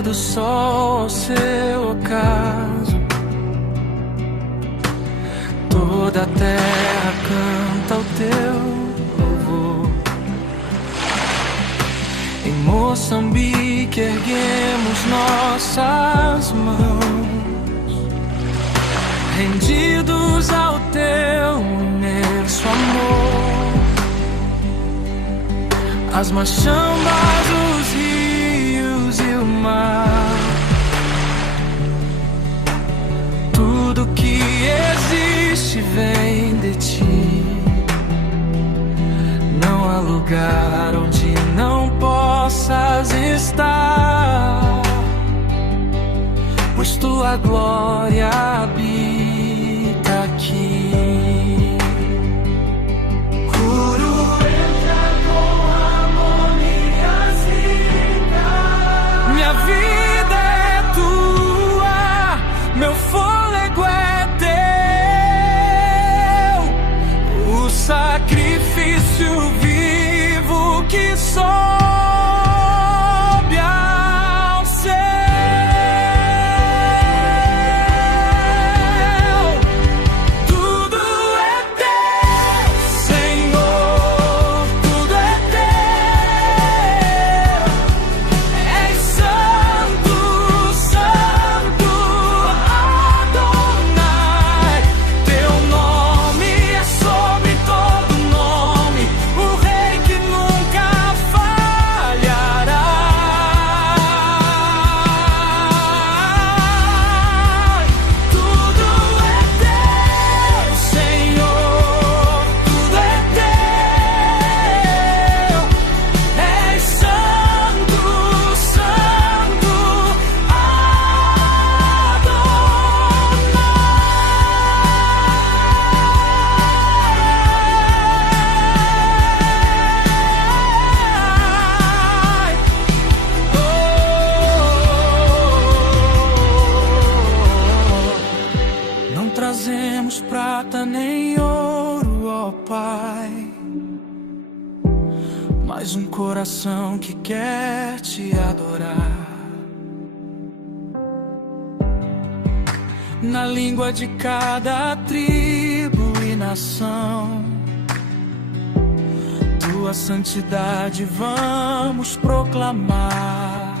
nascer do sol ao seu ocaso. Toda a terra canta o teu louvor. Em Moçambique erguemos nossas mãos, rendidos ao teu imenso amor. As machambas, os rios e o mar, tudo que existe vem de ti. Não há lugar onde não possas estar, pois tua glória habita aqui. Minha vida é tua, meu fôlego é teu, o sacrifício vivo que sobe ao céu. Tudo é teu, Senhor, tudo é teu. És santo, santo, Adonai. Teu nome é sobre todo nome, o Rei que nunca falhará. Tudo é teu, Senhor, tudo é teu. És santo, santo, Adonai. Não trazemos prata nem ouro, ó Pai, mas um coração que quer te adorar. Na língua de cada tribo e nação, tua santidade vamos proclamar.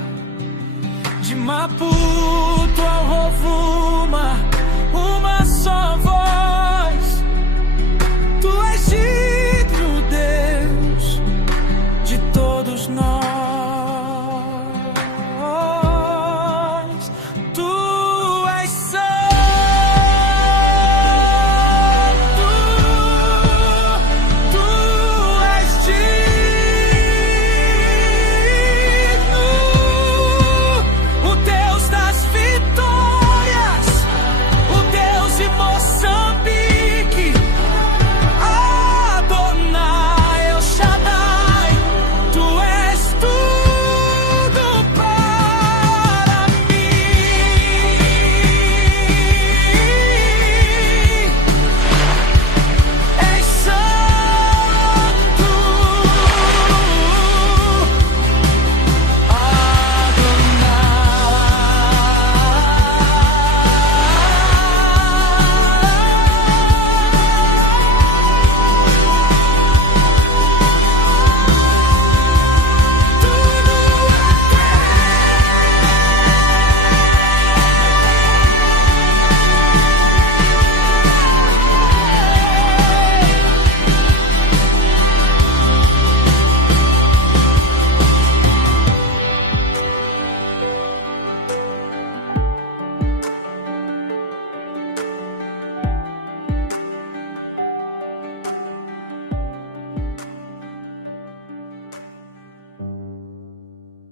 De Maputo ao Rovuma,